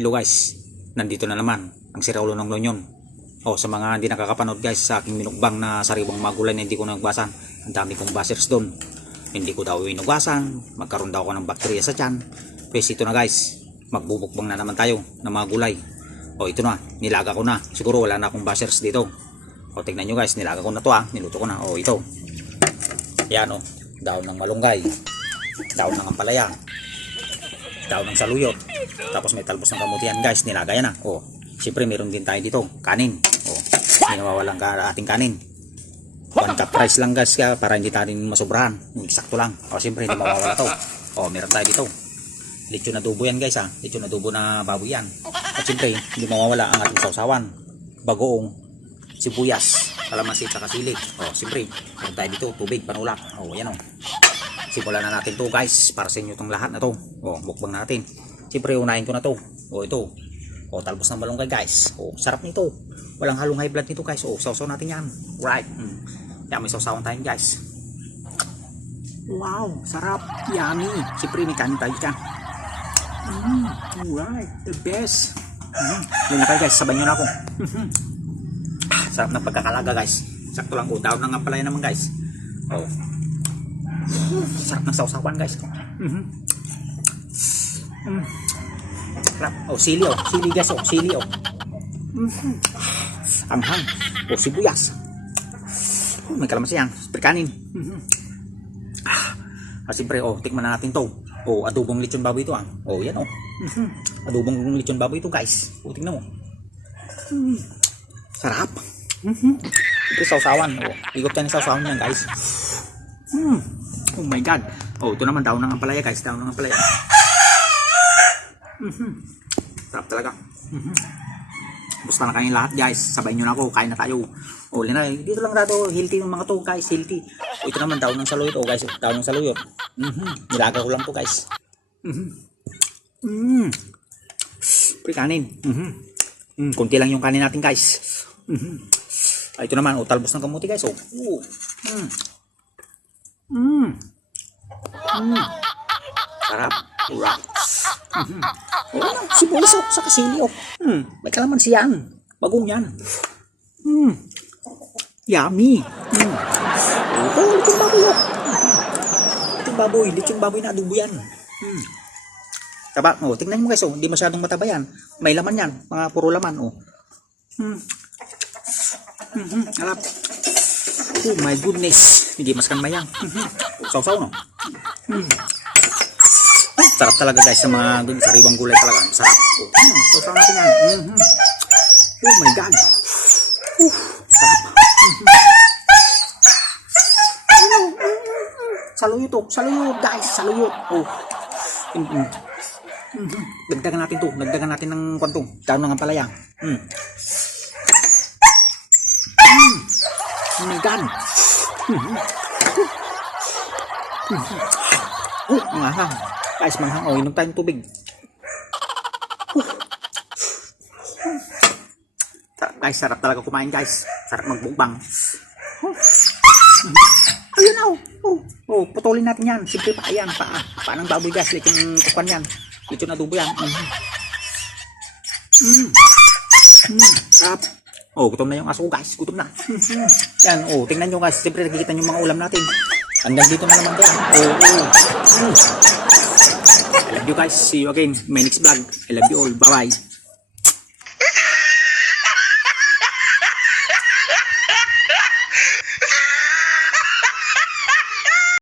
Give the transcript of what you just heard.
Hello guys, nandito na naman ang siraulo ng lonyon. Sa mga hindi nakakapanood guys sa aking minukbang na sariwang magulay na hindi ko nagbasan, ang dami kong bashers doon. Hindi ko daw inugbasan, magkaroon daw ako ng bakterya sa tiyan. Pues ito na guys, magbubukbang na naman tayo ng mga gulay. Ito na, nilaga ko na. Siguro wala na akong bashers dito. Tignan nyo guys, nilaga ko na to niluto ko na. Ito. Yan daon ng malunggay, daon ng ampalaya, daon ng saluyot, tapos may talbos ng kamuti yan guys, nilaga yan siyempre meron din tayo dito, kanin. Hindi nawawalan ka ating kanin. 1 cup rice lang guys para hindi tayo masobrahan, sakto lang. Siyempre hindi mawawala to. Meron tayo dito lechon na adobo yan guys lechon na adobo na baboy yan. At siyempre hindi mawawala ang ating sausawan, bagoong, sibuyas, kalamansi at sili. Siyempre meron tayo dito tubig, panulak. Yan simulan na natin to guys, para sa inyo itong lahat na to. Mukbang natin. Siyempre unahin ko na to. Ito. Talbos ng malunggay guys. Sarap nito. Walang halong high blood nito guys. Sausaw natin yan. Right. Yan, may sausawan tayo guys. Wow, sarap. Yummy. Siyempre may kanin tayo dyan. Alright, the best. Yun na kayo guys, sabay nyo na ako. Sarap ng pagkakalaga guys. Sakto lang. Daon na nga pala yan naman guys. Sarap ng sausawan guys. Sarap. Sili sili guys. Sili anghang. Sibuyas. May kalamansi yan. Kanin. Siyempre tikman na natin to. Adobong lechon baboy ito yan adobong lechon baboy ito guys. Tingnan mo. Sarap. Ito sausawan. Igop tayo ng sausawan yan guys. Oh my god. Ito naman daon ng ampalaya guys. Daon ng ampalaya. Sarap talaga. Basta na kayong lahat guys. Sabay nyo na ako. Kain na tayo. Dito lang dato. Healthy yung mga to guys. Healthy. Ito naman daon ng saluyot guys. Daon ng saluyot. Nilaga ko lang to guys. Pre kanin. Kunti lang yung kanin natin guys. Ito naman. Talbos ng kamuti guys. Sarap. Sibuyas sa kasili may kalamansi yan. Bagong yan. Yummy. Lechon baboy lechon baboy na adobo yan. Taba. Tingnan mo guys hindi masyadong mataba yan. May laman yan. Mga puro laman Sarap. Oh my goodness. Hindi maskan mayang. Sausaw sarap talaga guys sa mga sariwang gulay talaga. Sarap. Sausaw natin yan. Oh my god. Sarap. Saluyot guys. Saluyot. Dagdagan natin to. Dagdagan natin ng kwantong. Daon ng ampalaya. Oh my god. Manghang. Guys, manghang. Inom tayong tubig. Guys, sarap talaga kumain guys. Sarap magbukbang. Ayun putulin natin yan. Simple pa yan. Paa ng baboy guys. Lechon kukan yan. Lechon adobo yan. Sarap. Gutom na yung aso guys. Gutom na. Yan. Tingnan nyo guys. Siyempre nakikita nyo mga ulam natin. Hanggang dito na naman guys. I love you guys. See you again. My next vlog. I love you all. Bye bye.